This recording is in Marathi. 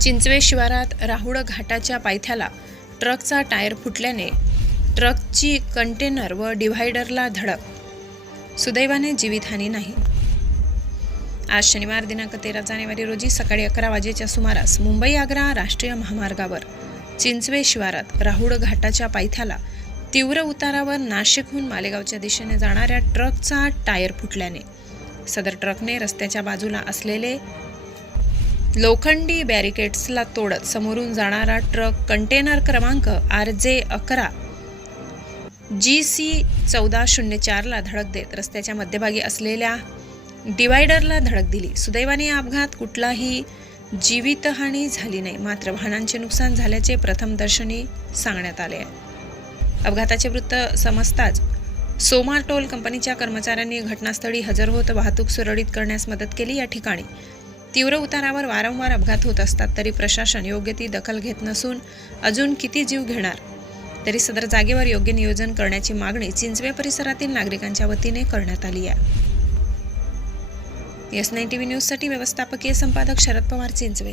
चिंचवे शिवारात राहुळ घाटाच्या पायथ्याला ट्रकचा टायर फुटल्याने ट्रकची कंटेनर व डिव्हायडरला धडक. सुदैवाने जीवितहानी नाही. आज शनिवार दिनांक तेरा जानेवारी रोजी सकाळी अकरा वाजेच्या सुमारास मुंबई आग्रा राष्ट्रीय महामार्गावर चिंचवे शिवारात राहुळ घाटाच्या पायथ्याला तीव्र उतारावर नाशिकहून मालेगावच्या दिशेने जाणाऱ्या ट्रकचा टायर फुटल्याने सदर ट्रकने रस्त्याच्या बाजूला असलेले लोखंडी बॅरिकेड्सला तोडत समोरून जाणारा ट्रक कंटेनर क्रमांक आर जे अकरा. जी सी चौदा शून्य चारला धडक देत रस्त्याच्या मध्यभागी असलेल्या डिवायडरला धडक दिली. सुदैवाने या अपघात कुठलाही जीवितहानी झाली नाही. मात्र वाहनांचे नुकसान झाल्याचे प्रथमदर्शनी सांगण्यात आले आहे. अपघाताचे वृत्त समजताच सोमा टोल कंपनीच्या कर्मचाऱ्यांनी घटनास्थळी हजर होत वाहतूक सुरळीत करण्यास मदत केली या ठिकाणी. तीव्र उतारावर वारंवार अपघात होत असतात तरी प्रशासन योग्य ती दखल घेत नसून अजून किती जीव घेणार? तरी सदर जागेवर योग्य नियोजन करण्याची मागणी चिंचवे परिसरातील नागरिकांच्या वतीने करण्यात आली आहे. एस नाईन टी व्ही न्यूजसाठी व्यवस्थापकीय संपादक शरद पवार चिंचवे.